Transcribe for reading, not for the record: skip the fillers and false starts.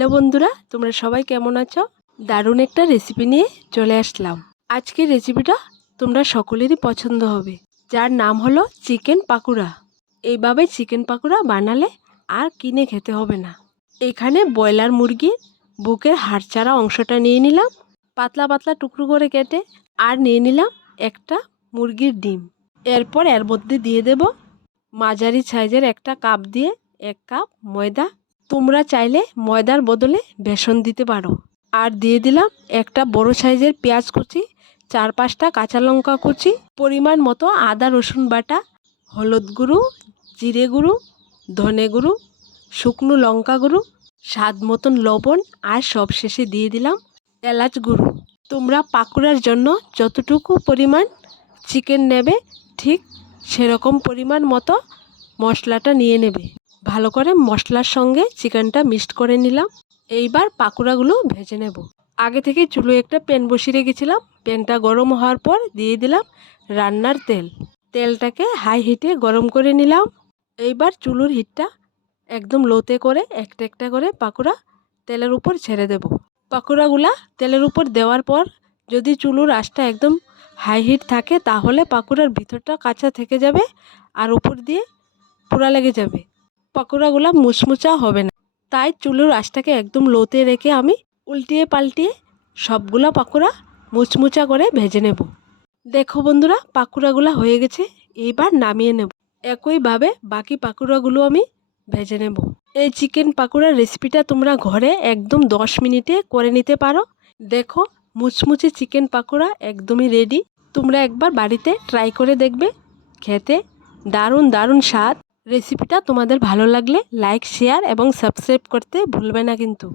Hello বন্ধুরা, তোমরা সবাই কেমন আছো? দারুণ একটা রেসিপি নিয়ে চলে আসলাম। আজকের রেসিপিটা তোমরা সকলেরই পছন্দ হবে, যার নাম হলো চিকেন পাকোড়া। এইভাবে চিকেন পাকোড়া বানালে আর কিনে খেতে হবে না। এখানে ব্রয়লার মুরগির বুকের হাড়ছাড়া অংশটা নিয়ে নিলাম, পাতলা পাতলা টুকরো করে কেটে। আর নিয়ে নিলাম একটা মুরগির ডিম। এরপর এর মধ্যে দিয়ে দেব মাঝারি সাইজের একটা কাপ দিয়ে 1 কাপ ময়দা। তোমরা চাইলে ময়দার বদলে বেসন দিতে পারো। আর দিয়ে দিলাম একটা বড় সাইজের পেঁয়াজ কুচি, 4-5টা কাঁচা লঙ্কা কুচি, পরিমাণ মতো আদা রসুন বাটা, হলুদ গুঁড়ো, জিরে গুঁড়ো, ধনে গুঁড়ো, শুকনো লঙ্কা গুঁড়ো, স্বাদ মতন লবণ, আর সবশেষে দিয়ে দিলাম এলাচ গুঁড়ো। তোমরা পাকোড়ার জন্য যতটুকু পরিমাণ চিকেন নেবে ঠিক সেরকম পরিমাণ মতো মশলাটা নিয়ে নেবে। ভালো করে মশলার সঙ্গে চিকেনটা মিক্সড করে নিলাম। এইবার পাকোড়াগুলো ভেজে নেব। আগে থেকে চুলোয় একটা প্যান বসিয়ে রেখেছিলাম। প্যানটা গরম হওয়ার পর দিয়ে দিলাম রান্নার তেল। তেলটাকে হাই হিটে গরম করে নিলাম। এইবার চুলোর হিটটা একদম লোতে করে একটা একটা করে পাকোড়া তেলের উপর ছেড়ে দেব। পাকোড়াগুলা তেলের উপর দেওয়ার পর যদি চুলোর আঁচটা একদম হাই হিট থাকে তাহলে পাকোড়ার ভিতরটা কাঁচা থেকে যাবে আর উপর দিয়ে পোড়া লেগে যাবে। পাকোড়াগুলো মুচমুচা হবে না। তাই চুলোর আঁচটাকে একদম লোতে রেখে আমি উল্টিয়ে পাল্টিয়ে সবগুলো পাকোড়া মুচমুচা করে ভেজে নেব। দেখো বন্ধুরা, পাকোড়াগুলো হয়ে গেছে। এইবার নামিয়ে নেব। একইভাবে বাকি পাকোড়াগুলো আমি ভেজে নেব। এই চিকেন পাকোড়ার রেসিপিটা তোমরা ঘরে একদম 10 মিনিটে করে নিতে পারো। দেখো, মুচমুচে চিকেন পাকোড়া একদমই রেডি। তোমরা একবার বাড়িতে ট্রাই করে দেখবে, খেতে দারুণ দারুণ স্বাদ। রেসিপিটা তোমাদের ভালো লাগলে লাইক, শেয়ার এবং সাবস্ক্রাইব করতে ভুলবে না কিন্তু।